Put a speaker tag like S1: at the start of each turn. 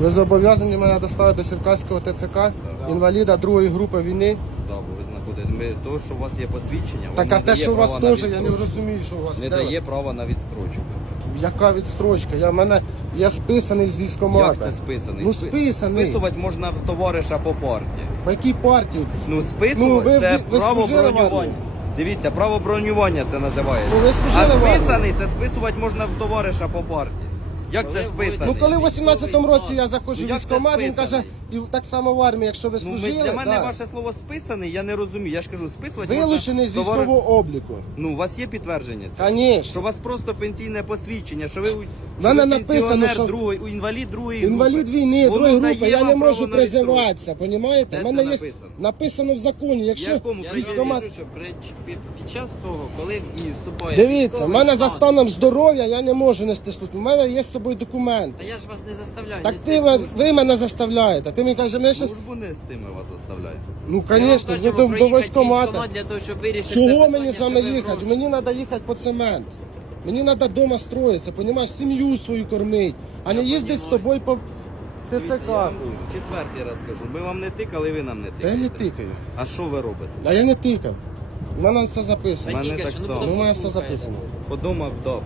S1: Ви зобов'язані мене доставити до Черкаського ТЦК, інваліда другої групи війни.
S2: Да, бо ви знаходите. Ми, то, що у вас є посвідчення,
S1: Так,
S2: воно
S1: а
S2: не
S1: те,
S2: дає
S1: що у вас
S2: права на
S1: теж, я не
S2: відстрочку.
S1: розумію, що у вас
S2: Не
S1: Де
S2: дає права на відстрочку.
S1: Яка відстрочка? Я в мене я списаний з військкомата.
S2: Як це списаний?
S1: Ну
S2: Спи-
S1: списаний.
S2: Списувати можна в товариша по партії.
S1: По якій партії?
S2: Ну, списувати
S1: Ну, ви-
S2: це
S1: ви- ви
S2: право
S1: служили в армії?
S2: бронювання. Дивіться, право бронювання це називається.
S1: Ну, ви служили
S2: а
S1: в армії?
S2: списаний це списувати можна в товариша по партії. Як це списано?
S1: Ну коли в 18-му році я заходжу
S2: Ну,
S1: в військкомат, він каже? І так само в армії, якщо ви
S2: Ну, ми,
S1: служили,
S2: для мене
S1: да,
S2: ваше слово списаний, я не розумію. Я ж кажу, списувати
S1: вилучений
S2: можна
S1: з
S2: товари-
S1: військового обліку.
S2: Ну, у вас є підтвердження цього?
S1: Конечно.
S2: Що у вас просто пенсійне посвідчення, що ви, у- що
S1: мене
S2: ви
S1: написано,
S2: пенсіонер
S1: що-
S2: другої, у інвалід другої
S1: Інвалід
S2: групи.
S1: війни,
S2: Воно
S1: другої
S2: дає
S1: групи, я
S2: вам
S1: не
S2: право
S1: можу
S2: на відстрочку.
S1: призиватися, понімаєте?
S2: Де
S1: У мене
S2: це
S1: є
S2: написано?
S1: написано в законі, якщо
S2: Якому?
S3: Я
S1: військкомат...
S3: кажу, що при- під, під час того, коли в дію вступає
S1: Дивіться, в
S3: військовий
S1: мене за
S3: стан,
S1: станом здоров'я я не можу нести службу. У мене є з собою документ.
S3: Та я ж вас не заставляю.
S1: Так
S3: нести
S1: ти вас-
S3: службу.
S1: ви мене заставляєте. Ти мені кажеш, ми щас...
S2: Службу не з тими вас заставляє.
S1: Ну, звісно, ви до, до військкомата.
S3: для того, щоб вирішити це
S1: Чого
S3: питання,
S1: мені
S3: що
S1: саме
S3: ви
S1: їхати?
S3: гроші.
S1: Мені треба їхати по цемент. Мені треба вдома строїтися, понімаєш, сім'ю свою кормити, а не їздити з тобою по
S2: Дивіться,
S1: ТЦК.
S2: я вам четвертий раз кажу. Ми вам не тикали, ви нам не
S1: Та я не тикаю.
S2: А що ви робите?
S1: А я не тикав. У мене все
S3: Та
S1: записано.
S2: мене
S3: тільки
S2: так
S3: що, ну,
S2: само.
S1: У мене все записано.
S2: Подумав, да,